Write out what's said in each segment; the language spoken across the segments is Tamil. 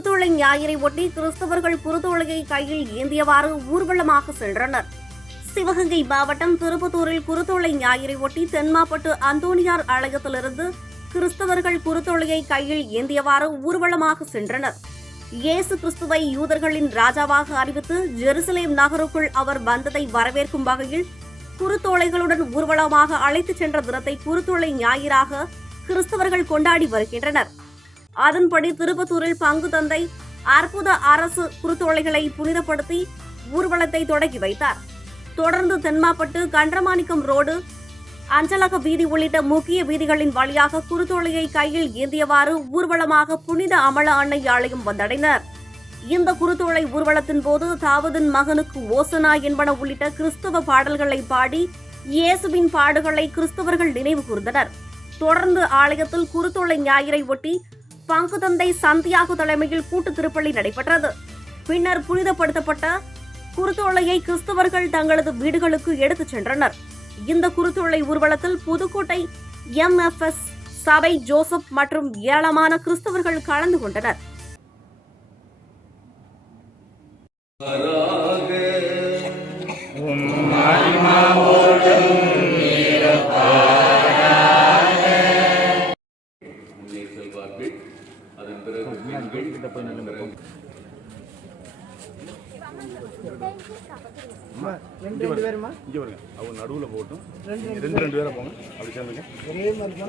குருத்தோலை ஞாயிறை ஒட்டி கிறிஸ்தவர்கள் குருத்தோலையை கையில் ஏந்தியவாறு ஊர்வலமாக சென்றனர். சிவகங்கை மாவட்டம் திருப்பத்தூரில் குருத்தோலை ஞாயிறை ஒட்டி தென்மாப்பட்டு அந்தோணியார் ஆலயத்திலிருந்து கிறிஸ்தவர்கள் குருத்தோலையை கையில் ஏந்தியவாறு ஊர்வலமாக சென்றனர். இயேசு கிறிஸ்துவை யூதர்களின் ராஜாவாக அறிவித்து ஜெருசலேம் நகருக்குள் அவர் வந்ததை வரவேற்கும் வகையில் குருத்தோலைகளுடன் ஊர்வலமாக அழைத்துச் சென்ற தினத்தை குருத்தோலை ஞாயிறாக கிறிஸ்தவர்கள் கொண்டாடி வருகின்றனர். அதன்படி திருப்பத்தூரில் பங்கு தந்தை அற்புத அரசு குருத்தோலைகளை புனிதப்படுத்தி ஊர்வலத்தை தொடங்கி வைத்தார். தொடர்ந்து தென்மாப்பட்டு கண்டமாணிக்கம் ரோடு, அஞ்சலக வீதி உள்ளிட்ட முக்கிய வீதிகளின் வழியாக குருத்தோலையை கையில் ஏந்தியவாறு ஊர்வலமாக புனித அமல அன்னை ஆலயம் வந்தடைந்தனர். இந்த குருத்தோலை ஊர்வலத்தின் போது தாவூதின் மகனுக்கு ஓசனா என்பன உள்ளிட்ட கிறிஸ்தவ பாடல்களை பாடி இயேசுவின் பாடுகளை கிறிஸ்தவர்கள் நினைவு கூர்ந்தனர். தொடர்ந்து ஆலயத்தில் குருத்தோலை ஞாயிறை ஒட்டி பங்கு தந்தை சந்தியாகு தலைமையில் கூட்டு திருப்பலி நடைபெற்றது. பின்னர் புனிதப்படுத்தப்பட்ட குருத்தோலையை கிறிஸ்தவர்கள் தங்களது வீடுகளுக்கு எடுத்துச் சென்றனர். இந்த குருத்தோலை ஊர்வலத்தில் புதுக்கோட்டை MFS சபை ஜோசப் மற்றும் ஏராளமான கிறிஸ்தவர்கள் கலந்து கொண்டனர். நடுவுல போட்டும் ரெண்டு பேரை போங்க. அப்படி சேர்ந்துங்க. ஒரே மாதிரி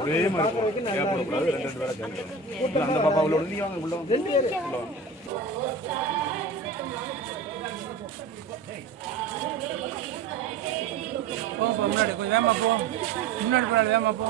ரெண்டு பேரை சேர்ந்து அந்த பாப்பா உள்ள நீங்க வாங்க. உள்ள முன்னாடி கொஞ்சம் வேமா போ. முன்னாடி போறாரு வேமா போ.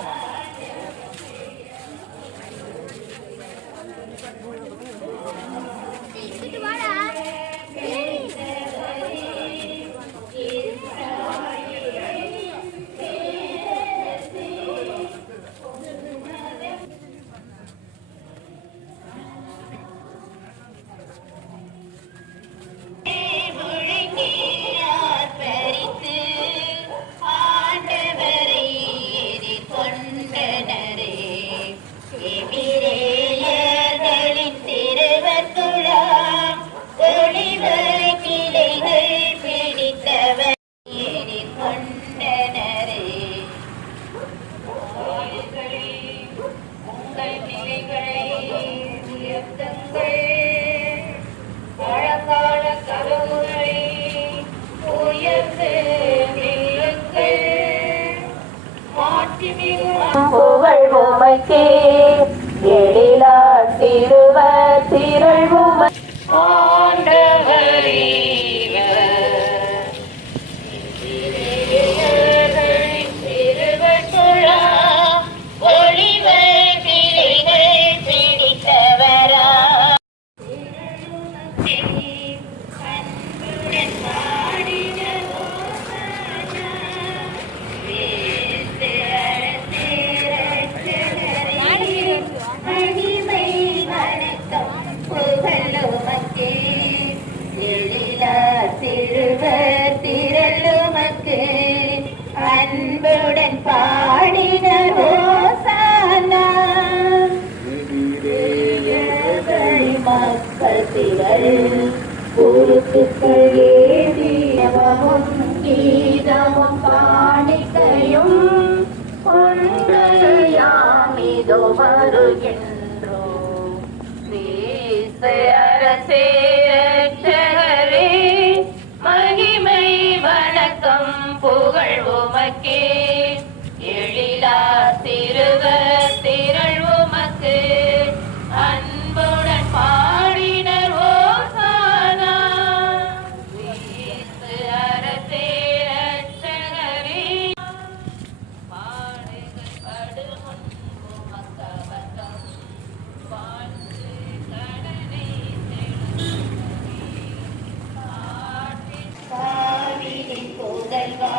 புகழ் உமக்கே எழிலா திருவர் திரள் உம ஆண்டவரே திரளுமக்கு அன்புடன் பாடினர் ஓசானா. மக்கள் திரள் பொறுப்புகள் ஏதியமும் கீதமும் காணிக்கையும் கொண்டையாமிதோ வருகின்றோம். கிறிஸ்து அரசே மகிமை வணக்கம் புகழ் உமக்கே எழிலா திருவர் திரள் உமக்கு அன்புடன் பாடினர் ஓசானா. கிறிஸ்து அரசே ரட்சகரே பாடுகள் படுமுன் உமக்கவசம் வாழ்த்து கடனை புதல்வா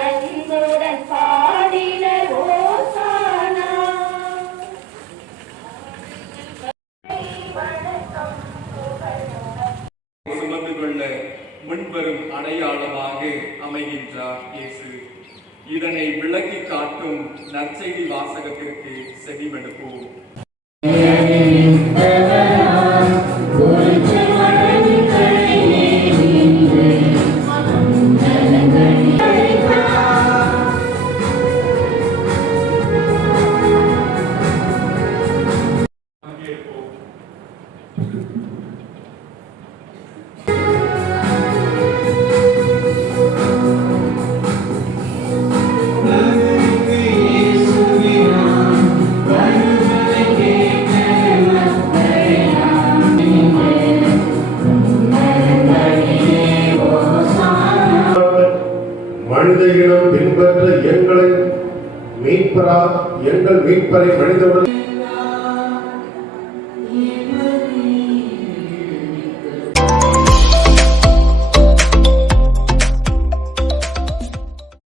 அன்புடன் பாடினர் ஓசானா. சுமந்து கொள்ள முன்வரும் அடையாளமாக அமைகின்றார் இயேசு. இதனை விளக்கி காட்டும் நற்செய்தி வாசகத்திற்கு செவிமடுப்போம். மனித இனம் பின்பற்ற எங்கள் மீட்பரை மனிதவுடன்